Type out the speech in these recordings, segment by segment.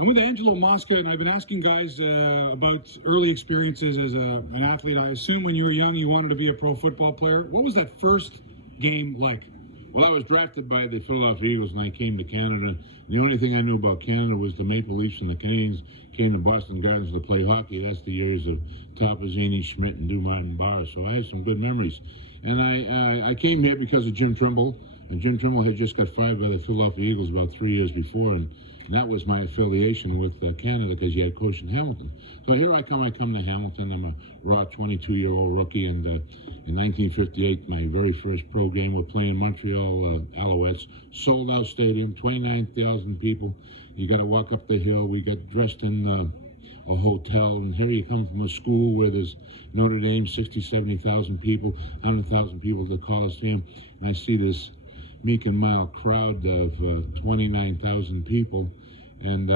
I'm with Angelo Mosca, and I've been asking guys about early experiences as an athlete. I assume when you were young, you wanted to be a pro football player. What was that first game like? Well, I was drafted by the Philadelphia Eagles, and I came to Canada. The only thing I knew about Canada was the Maple Leafs and the Canadiens came to Boston Gardens to play hockey. That's the years of Topazini, Schmidt, and Dumont and Barr. So I have some good memories. And I came here because of Jim Trimble. And Jim Trimble had just got fired by the Philadelphia Eagles about 3 years before, and that was my affiliation with Canada because he had coached in Hamilton. So here I come to Hamilton. I'm a raw 22-year-old rookie, and in 1958, my very first pro game, we're playing Montreal Alouettes, sold-out stadium, 29,000 people. You got to walk up the hill. We got dressed in a hotel, and here you come from a school where there's Notre Dame, 60, 70,000 people, 100,000 people at the Coliseum, and I see this meek and mild crowd of 29,000 people, and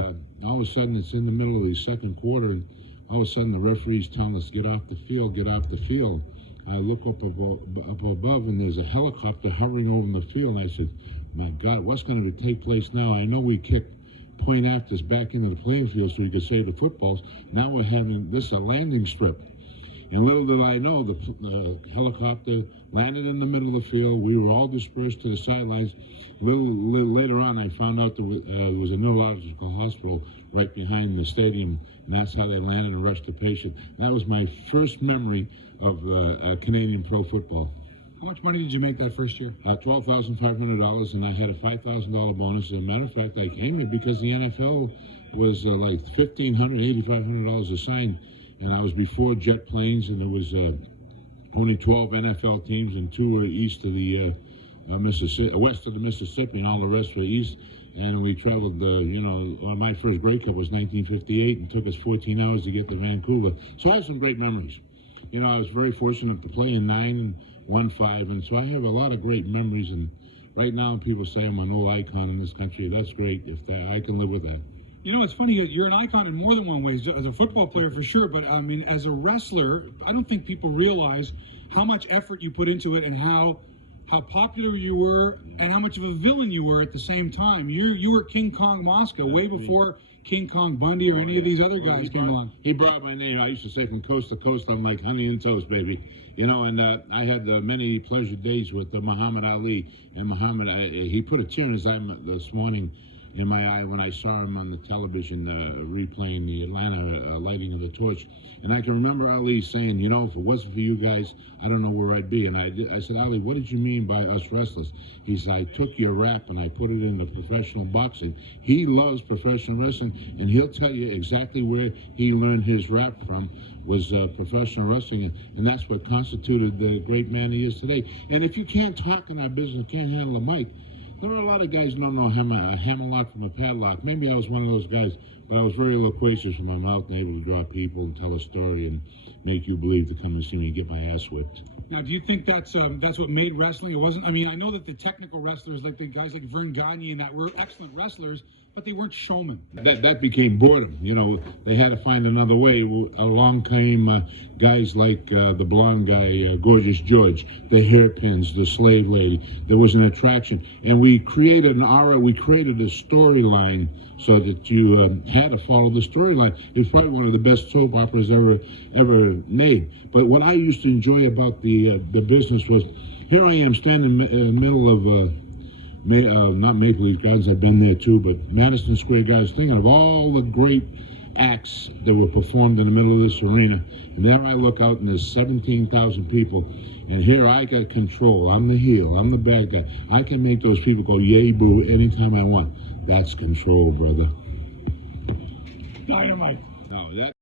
all of a sudden it's in the middle of the second quarter, and all of a sudden the referee's telling us, get off the field, get off the field. I look up above, and there's a helicopter hovering over the field, and I said, my God, what's going to take place now? I know we kicked point afters back into the playing field so we could save the footballs. Now we're having this a landing strip. And little did I know, the helicopter landed in the middle of the field. We were all dispersed to the sidelines. Little later on, I found out there was a neurological hospital right behind the stadium, and that's how they landed and rushed the patient. That was my first memory of Canadian pro football. How much money did you make that first year? $12,500, and I had a $5,000 bonus. As a matter of fact, I came here because the NFL was like $1,500, $8,500 a sign. And I was before jet planes, and there was only 12 NFL teams, and 2 were east of the Mississippi, west of the Mississippi, and all the rest were east. And we traveled, my first Grey Cup was 1958, and took us 14 hours to get to Vancouver. So I have some great memories. I was very fortunate to play in 9 and 1-5, and so I have a lot of great memories. And right now, people say I'm an old icon in this country. That's great. I can live with that. It's funny, you're an icon in more than one way. As a football player, for sure, but I mean, as a wrestler, I don't think people realize how much effort you put into it and how popular you were and how much of a villain you were at the same time. You were King Kong Mosca way before King Kong Bundy or any of these other guys came along. He brought my name. I used to say from coast to coast, I'm like honey and toast, baby. And I had many pleasure days with Muhammad Ali. And Muhammad, he put a tear in his eye this morning in my eye when I saw him on the television replaying the Atlanta lighting of the torch. And I can remember Ali saying, if it wasn't for you guys, I don't know where I'd be. And I said, Ali, what did you mean by us wrestlers? He said, I took your rap and I put it into professional boxing. He loves professional wrestling, and he'll tell you exactly where he learned his rap from was professional wrestling, and that's what constituted the great man he is today. And if you can't talk in our business, can't handle a mic, there are a lot of guys who don't know a hammerlock from a padlock. Maybe I was one of those guys, but I was very loquacious with my mouth and able to draw people and tell a story and make you believe to come and see me get my ass whipped. Now, do you think that's what made wrestling? It wasn't. I mean, I know that the technical wrestlers, like the guys like Vern Gagne and that, were excellent wrestlers, but they weren't showmen. That became boredom. They had to find another way. Along came guys like the blonde guy, Gorgeous George, the hairpins, the slave lady. There was an attraction, and we created an aura. We created a storyline so that you had to follow the storyline. It's probably one of the best soap operas ever made. But what I used to enjoy about the business was, here I am standing in the middle of not Maple Leaf Gardens, I've been there too, but Madison Square Gardens, thinking of all the great acts that were performed in the middle of this arena. And there I look out, and there's 17,000 people, and here I got control. I'm the heel. I'm the bad guy. I can make those people go yay, boo, anytime I want. That's control, brother. Dynamite. No, that